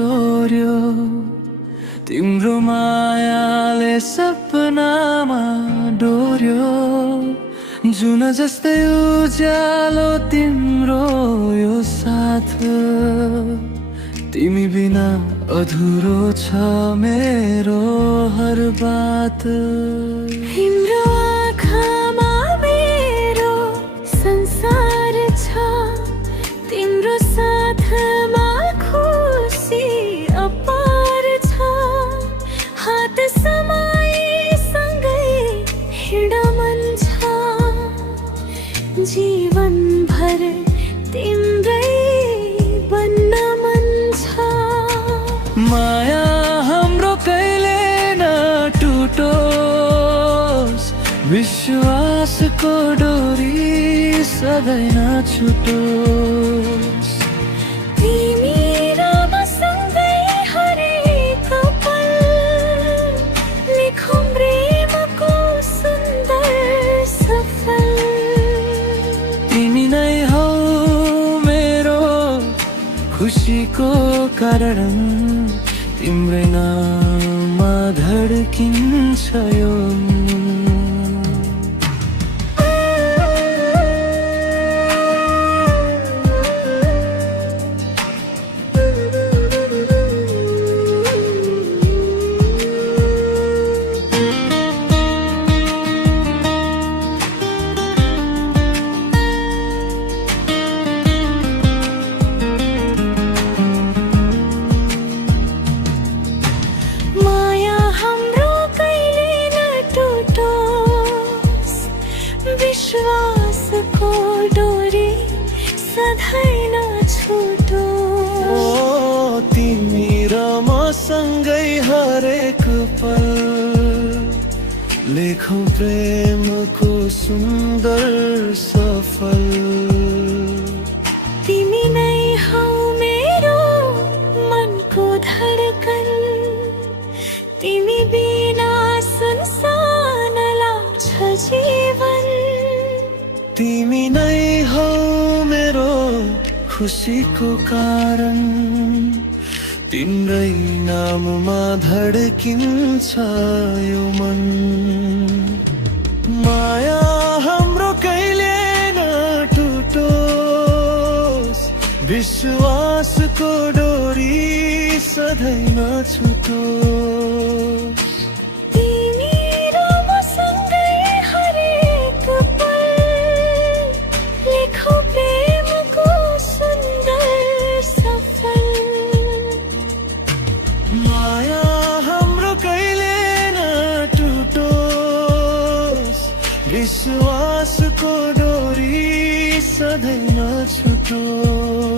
टोर्यो तिम्रो मायाले सपनामा डोर्यो जुन जस्तै उज्यालो तिम्रो यो साथ तिमी बिना अधुरो छ मेरो हर बात तिम्रो आँखामा मेरो संसार छ तिम्रो साथमा खुसी अपार छ हात समाएसँगै हिँड्न मन छ जीवनभर तिम्रै बन्न मन छ माया हाम्रो कहिले नटुटोस् विश्वासको डोरी सधैँ नछुटोस् तिमी र म सँगै हरेक पल लेखौँ प्रेमको सुन्दर सफल तिमी नै हौ मेरो खुसीको कारण तिम्रै नाममा धड्किन्छ यो विश्वासको डोरी सधैँ नछुटोस् तिमी र म सँगै हरेक पल लेखौँ प्रेमको सुन्दर सफल तिमी नै हौ मेरो मनको धडकन तिमी बिना सुनसान लाग्छ जीवन तिमी नै हौ मेरो खुसीको कारण तिम्रै नाममा धड्किन्छ यो मन माया हाम्रो कहिले नटुटोस् विश्वासको डोरी सधैँ नछुटोस् माया हाम्रो कहिले नटुटोस् विश्वासको डोरी सधैँ नछुटोस्